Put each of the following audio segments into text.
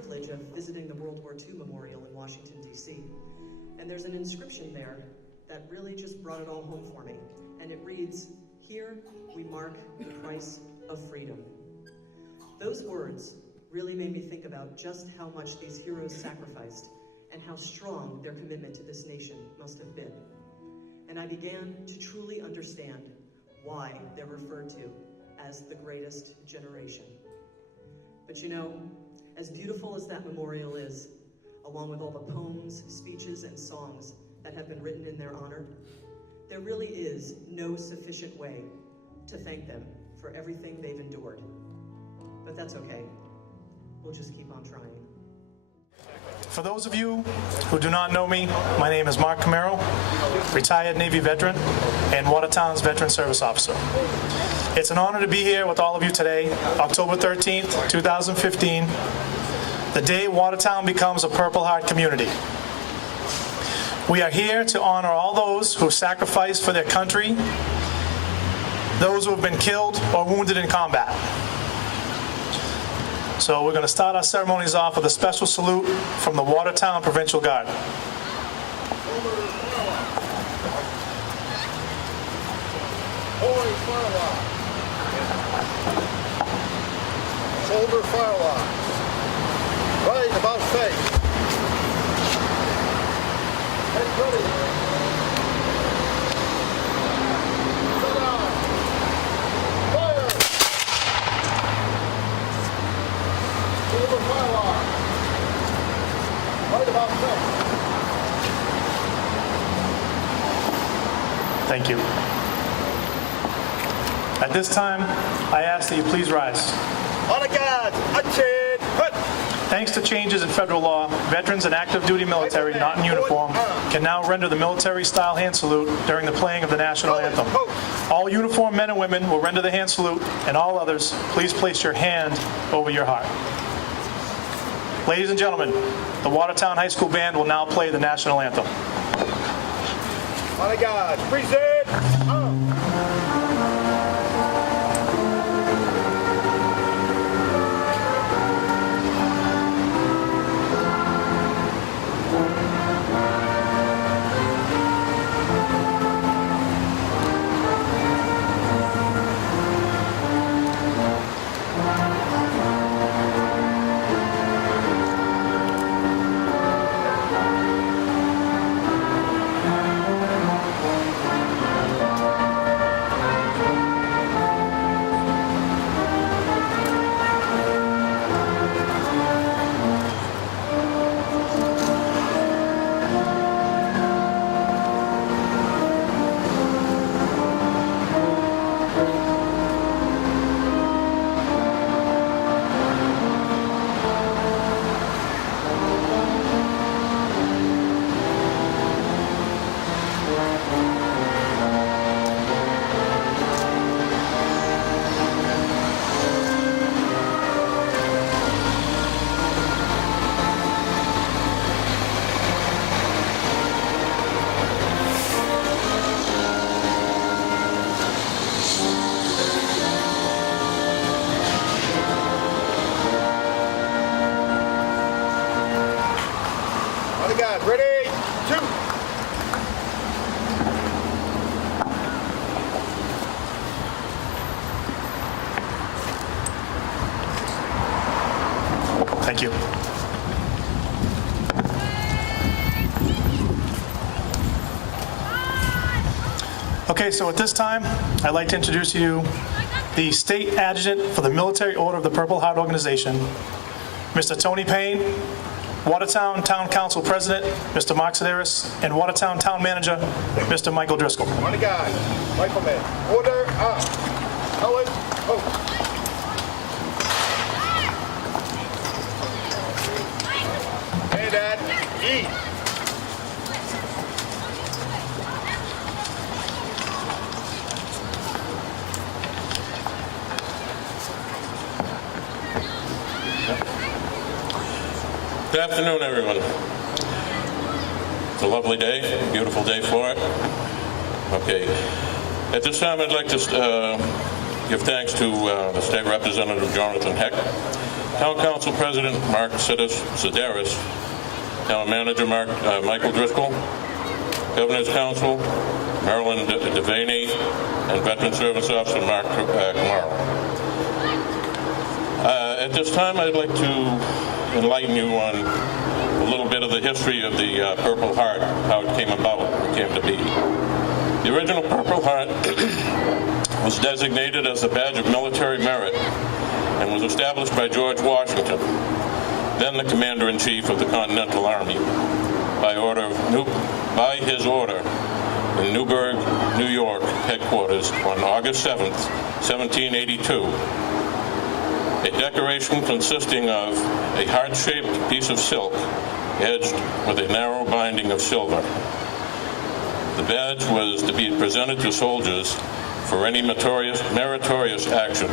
privilege of visiting the World War II Memorial in Washington, D.C. And there's an inscription there that really just brought it all home for me. And it reads, "Here we mark the price of freedom." Those words really made me think about just how much these heroes sacrificed and how strong their commitment to this nation must have been. And I began to truly understand why they're referred to as the greatest generation. But you know, as beautiful as that memorial is, along with all the poems, speeches, and songs that have been written in their honor, there really is no sufficient way to thank them for everything they've endured. But that's okay. We'll just keep on trying. For those of you who do not know me, my name is Mark Camaro, retired Navy veteran and Watertown's Veteran Service Officer. It's an honor to be here with all of you today, October 13th, 2015, the day Watertown becomes a Purple Heart community. We are here to honor all those who sacrificed for their country, those who have been killed or wounded in combat. So we're going to start our ceremonies off with a special salute from the Watertown Provincial Guard. Shoulder firelock. Right about face. Head ready. Sit down. Fire. Shoulder firelock. Right about face. Thank you. At this time, I ask that you please rise. Honor guard, attention, hut. Thanks to changes in federal law, veterans and active duty military not in uniform can now render the military-style hand salute during the playing of the national anthem. All uniformed men and women will render the hand salute, and all others, please place your hand over your heart. Ladies and gentlemen, the Watertown High School Band will now play the national anthem. Honor guard, present. Ready, two. Thank you. Okay, so at this time, I'd like to introduce you the State Adjutant for the Military Order of the Purple Heart Organization, Mr. Tony Payne, Watertown Town Council President, Mr. Mark Sedaris, and Watertown Town Manager, Mr. Michael Driscoll. Honor guard, rifleman, order up. Colored, post. And at E. Good afternoon, everyone. It's a lovely day, beautiful day for it. Okay. At this time, I'd like to give thanks to the State Representative Jonathan Heck Town Council President Mark Sedaris, Town Manager Michael Driscoll, Governor's Council Marilyn Devaney, and Veteran Service Officer Mark Camaro. At this time, I'd like to enlighten you on a little bit of the history of the Purple Heart, how it came about, it came to be. The original Purple Heart was designated as a badge of military merit and was established by George Washington, then the Commander-in-Chief of the Continental Army, by his order in Newburgh, New York headquarters on August 7th, 1782. A decoration consisting of a heart-shaped piece of silk edged with a narrow binding of silver. The badge was to be presented to soldiers for any meritorious action.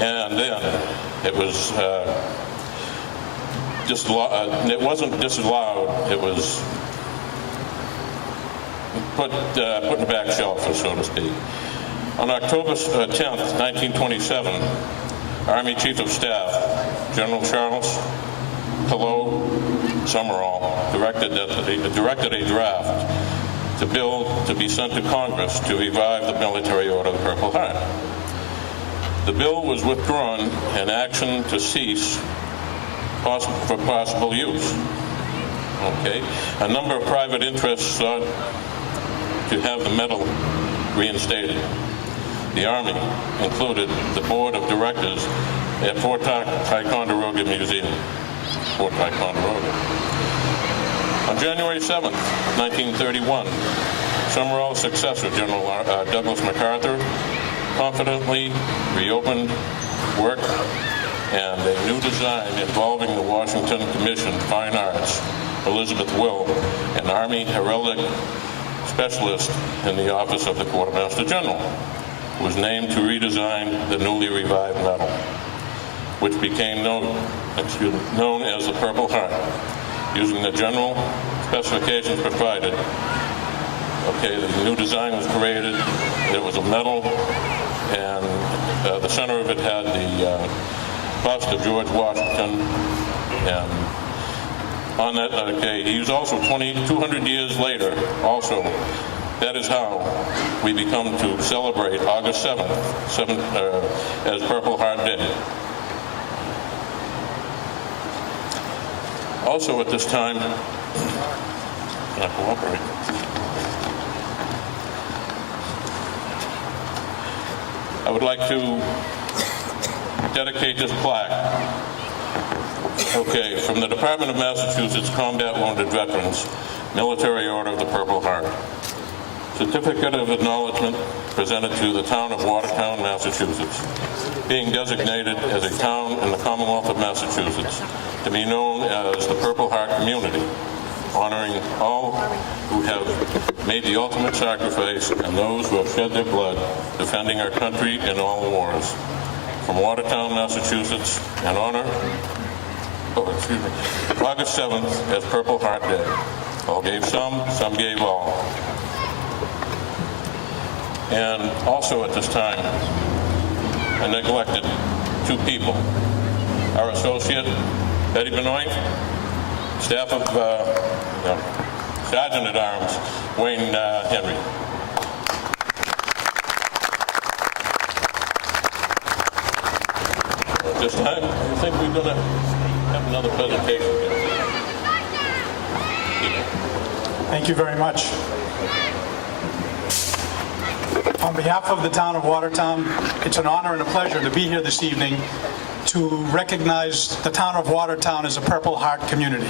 And then it was it wasn't disallowed, it was put in the back shelf, so to speak. On October 10th, 1927, Army Chief of Staff General Charles Pillow Summerall directed a draft to bill to be sent to Congress to revive the military order of the Purple Heart. The bill was withdrawn and action to cease for possible use. Okay. A number of private interests sought to have the medal reinstated. The Army included the board of directors at Fort Ticonderoga Museum, Fort Ticonderoga. On January 7th, 1931, Summerall's successor, General Douglas MacArthur, confidently reopened work and a new design involving the Washington Commission Fine Arts, Elizabeth Will, an Army heraldic specialist in the office of the Quartermaster General, was named to redesign the newly revived medal, which became known as the Purple Heart, using the general specifications provided. Okay, the new design was created. It was a medal, and the center of it had the bust of George Washington. And on that, okay, he was also 200 years later, also, that is how we become to celebrate August 7th as Purple Heart Day. Also at this time, not cooperate. I would like to dedicate this plaque, okay, from the Department of Massachusetts Combat Wounded Veterans, Military Order of the Purple Heart. Certificate of acknowledgement presented to the town of Watertown, Massachusetts, being designated as a town in the Commonwealth of Massachusetts to be known as the Purple Heart Community, honoring all who have made the ultimate sacrifice and those who have shed their blood defending our country in all the wars. From Watertown, Massachusetts, in honor, August 7th as Purple Heart Day. All gave some gave all. And also at this time, I neglected two people. Our associate, Betty Benoit, staff of Sergeant at Arms, Wayne Henry. At this time, I think we're going to have another presentation here. Thank you very much. On behalf of the town of Watertown, it's an honor and a pleasure to be here this evening to recognize the town of Watertown as a Purple Heart community.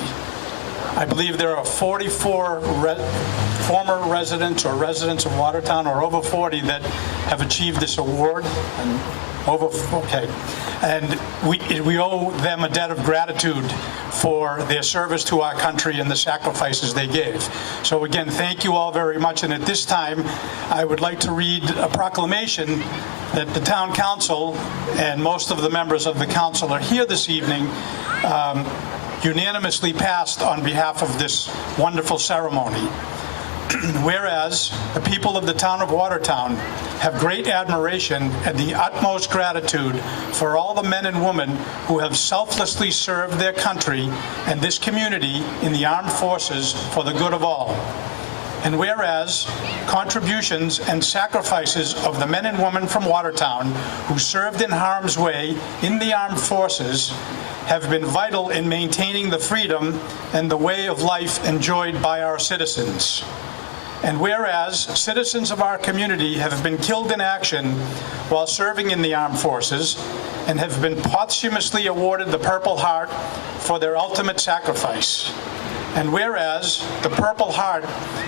I believe there are 44 former residents or residents of Watertown, or over 40, that have achieved this award. And and we owe them a debt of gratitude for their service to our country and the sacrifices they gave. So again, thank you all very much. And at this time, I would like to read a proclamation that the town council and most of the members of the council are here this evening unanimously passed on behalf of this wonderful ceremony. Whereas the people of the town of Watertown have great admiration and the utmost gratitude for all the men and women who have selflessly served their country and this community in the armed forces for the good of all. And whereas contributions and sacrifices of the men and women from Watertown who served in harm's way in the armed forces have been vital in maintaining the freedom and the way of life enjoyed by our citizens. And whereas citizens of our community have been killed in action while serving in the armed forces and have been posthumously awarded the Purple Heart for their ultimate sacrifice. And whereas the Purple Heart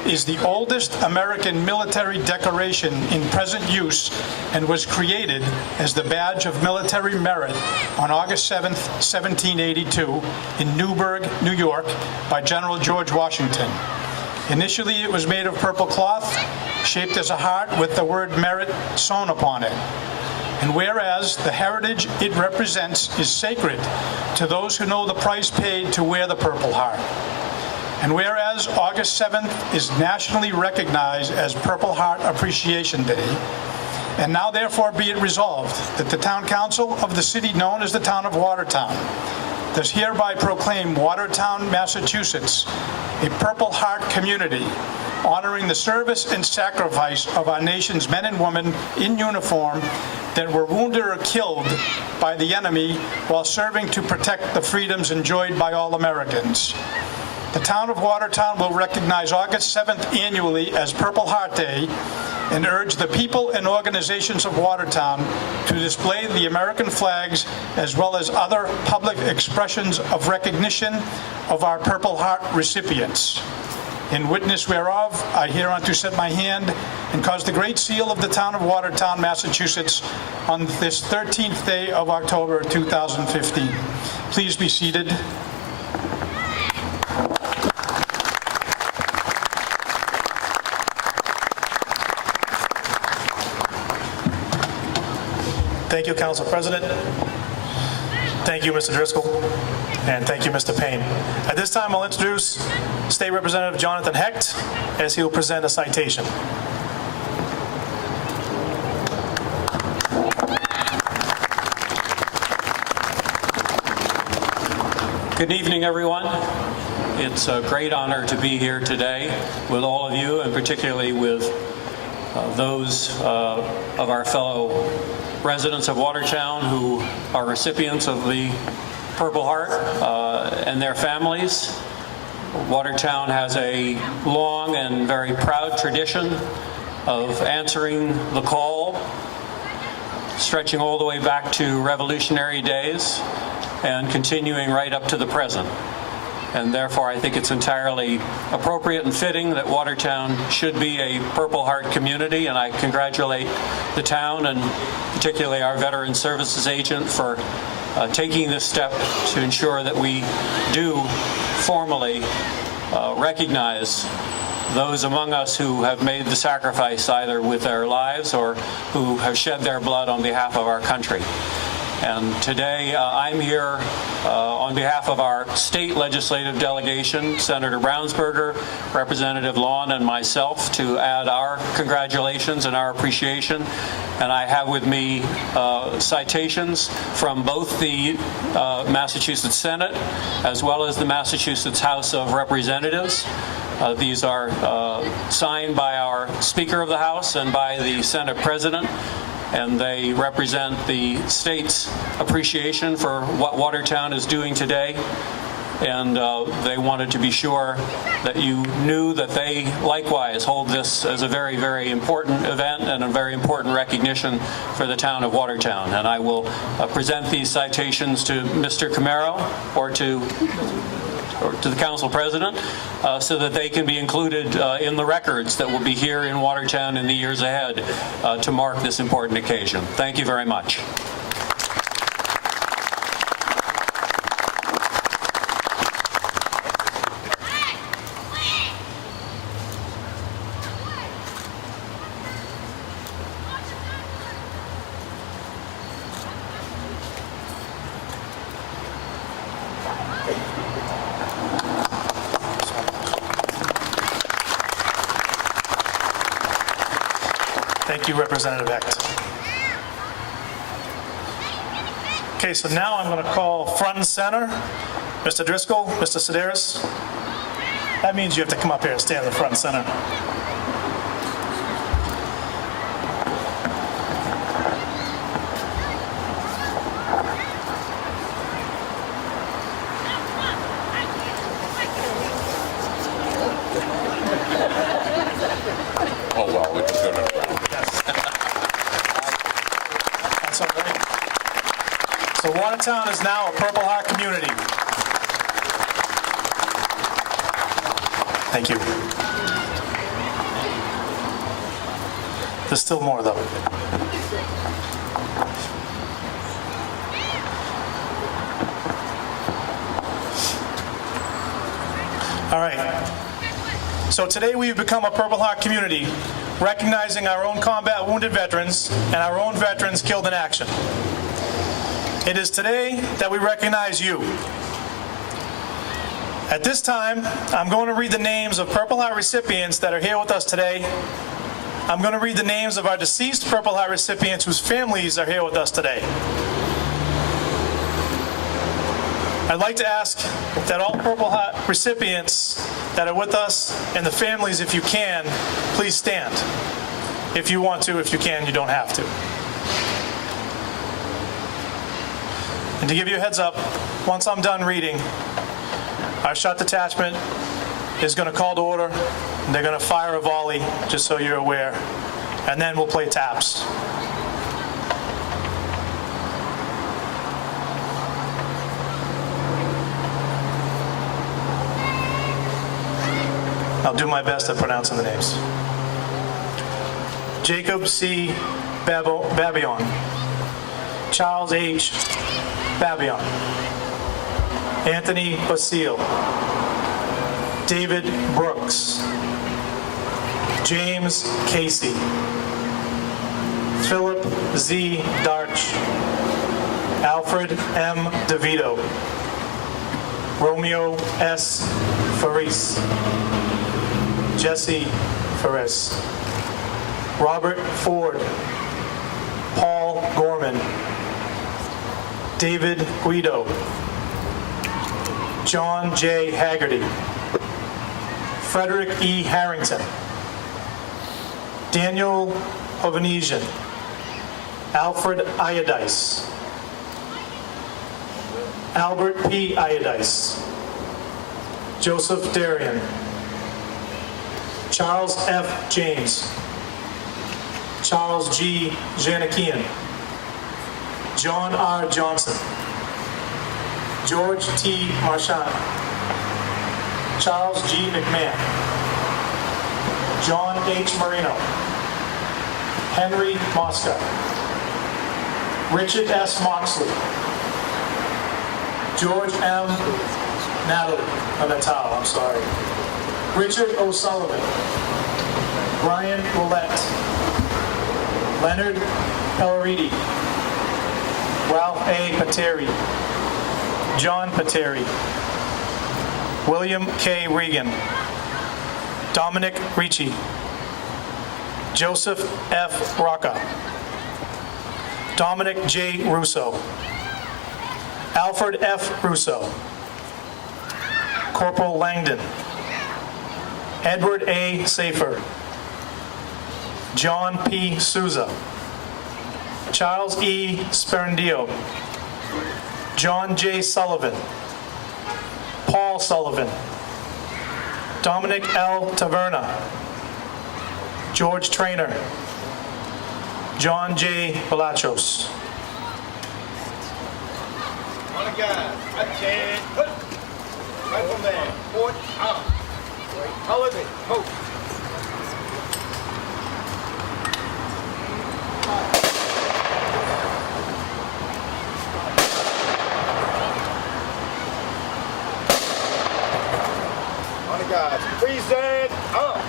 is the oldest American military decoration in present use and was created as the badge of military merit on August 7th, 1782 in Newburgh, New York by General George Washington. Initially, it was made of purple cloth, shaped as a heart with the word merit sewn upon it. And whereas the heritage it represents is sacred to those who know the price paid to wear the Purple Heart. And whereas August 7th is nationally recognized as Purple Heart Appreciation Day, and now therefore be it resolved that the Town Council of the city known as the Town of Watertown does hereby proclaim Watertown, Massachusetts, a Purple Heart community, honoring the service and sacrifice of our nation's men and women in uniform that were wounded or killed by the enemy while serving to protect the freedoms enjoyed by all Americans. The Town of Watertown will recognize August 7th annually as Purple Heart Day and urge the people and organizations of Watertown to display the American flags as well as other public expressions of recognition of our Purple Heart recipients. In witness whereof, I hereunto set my hand and cause the great seal of the Town of Watertown, Massachusetts, on this 13th day of October 2015. Please be seated. Thank you, Council President. Thank you, Mr. Driscoll. And thank you, Mr. Payne. At this time, I'll introduce State Representative Jonathan Hecht as he will present a citation. Good evening, everyone. It's a great honor to be here today with all of you, and particularly with those of our fellow residents of Watertown who are recipients of the Purple Heart and their families. Watertown has a long and very proud tradition of answering the call, stretching all the way back to Revolutionary days and continuing right up to the present. And therefore, I think it's entirely appropriate and fitting that Watertown should be a Purple Heart community, and I congratulate the town and particularly our Veteran Services agent for taking this step to ensure that we do formally recognize those among us who have made the sacrifice either with their lives or who have shed their blood on behalf of our country. And today I'm here on behalf of our state legislative delegation, Senator Brownsberger, Representative Lawn, and myself to add our congratulations and our appreciation. And I have with me citations from both the Massachusetts Senate as well as the Massachusetts House of Representatives. These are signed by our Speaker of the House and by the Senate President, and they represent the state's appreciation for what Watertown is doing today. And they wanted to be sure that you knew that they likewise hold this as a very, very important event and a very important recognition for the town of Watertown. And I will present these citations to Mr. Camaro or to the Council President so that they can be included in the records that will be here in Watertown in the years ahead to mark this important occasion. Thank you very much. Thank you, Representative Hecht. Okay, so now I'm going to call front and center, Mr. Driscoll, Mr. Sedaris. That means you have to come up here and stand in the front and center. Oh, wow, we can turn it around. That's all right. So Watertown is now a Purple Heart community. Thank you. There's still more, though. All right. So today we've become a Purple Heart community, recognizing our own combat wounded veterans and our own veterans killed in action. It is today that we recognize you. At this time, I'm going to read the names of Purple Heart recipients that are here with us today. I'm going to read the names of our deceased Purple Heart recipients whose families are here with us today. I'd like to ask that all Purple Heart recipients that are with us and the families, if you can, please stand. If you want to, if you can, you don't have to. And to give you a heads up, once I'm done reading, our shot detachment is going to call to order. And they're going to fire a volley, just so you're aware, and then we'll play taps. I'll do my best at pronouncing the names. Jacob C. Babion. Charles H. Babion. Anthony Basile. David Brooks. James Casey. Philip Z. Darch. Alfred M. DeVito. Romeo S. Faris. Jesse Faris. Robert Ford. Paul Gorman. David Guido. John J. Haggerty. Frederick E. Harrington. Daniel Ovanesian. Alfred Iodice. Albert P. Iodice. Joseph Darian. Charles F. James. Charles G. Janakian. John R. Johnson. George T. Marchand. Charles G. McMahon. John H. Marino. Henry Mosca. Richard S. Moxley. George M. Natal, I'm sorry. Richard O'Sullivan. Brian Willett. Leonard Pelleriti. Ralph A. Pateri. John Pateri. William K. Regan. Dominic Ricci. Joseph F. Rocca. Dominic J. Russo. Alfred F. Russo. Corporal Langdon. Edward A. Safer. John P. Souza. Charles E. Sperandio. John J. Sullivan. Paul Sullivan. Dominic L. Taverna. George Trainer. John J. Balachos. On a guy. Attack. Put. Rifleman. Port out. Holiday. Post. On a guy. Present up.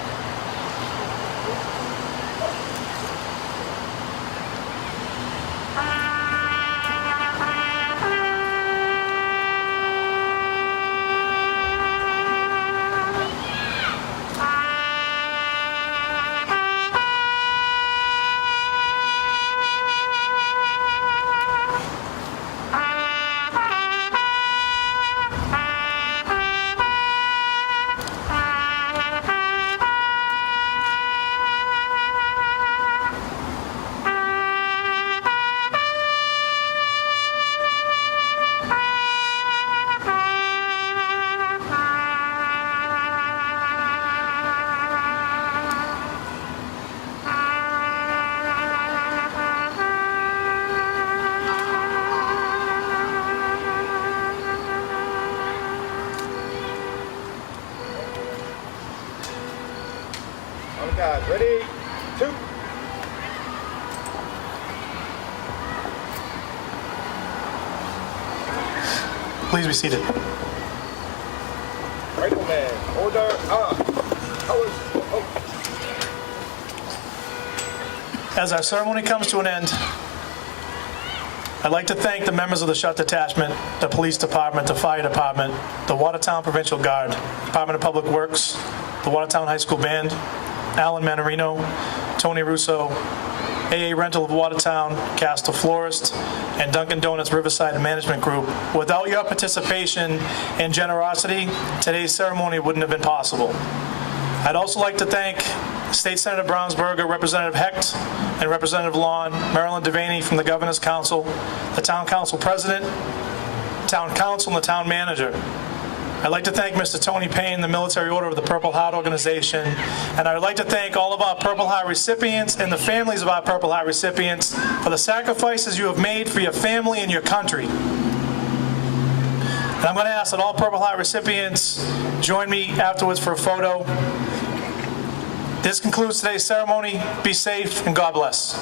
guys. Ready? 2. Please be seated. Rifleman, order up. Colors, oh. As our ceremony comes to an end, I'd like to thank the members of the SHUT Detachment, the Police Department, the Fire Department, the Watertown Provincial Guard, Department of Public Works, the Watertown High School Band, Alan Manarino, Tony Russo, AA Rental of Watertown, Castle Florist, and Dunkin' Donuts Riverside Management Group. Without your participation and generosity, today's ceremony wouldn't have been possible. I'd also like to thank State Senator Brownsberger, Representative Hecht, and Representative Lawn, Marilyn Devaney from the Governor's Council, the Town Council President, Town Council, and the Town Manager. I'd like to thank Mr. Tony Payne, the Military Order of the Purple Heart Organization, and I would like to thank all of our Purple Heart recipients and the families of our Purple Heart recipients for the sacrifices you have made for your family and your country. And I'm going to ask that all Purple Heart recipients join me afterwards for a photo. This concludes today's ceremony. Be safe and God bless.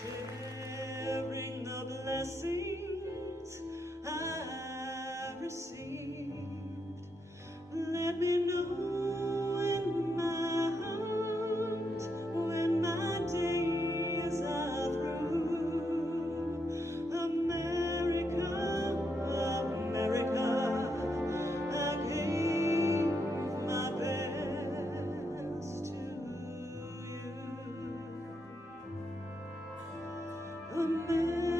Sharing the blessings I received, let me know in my heart America.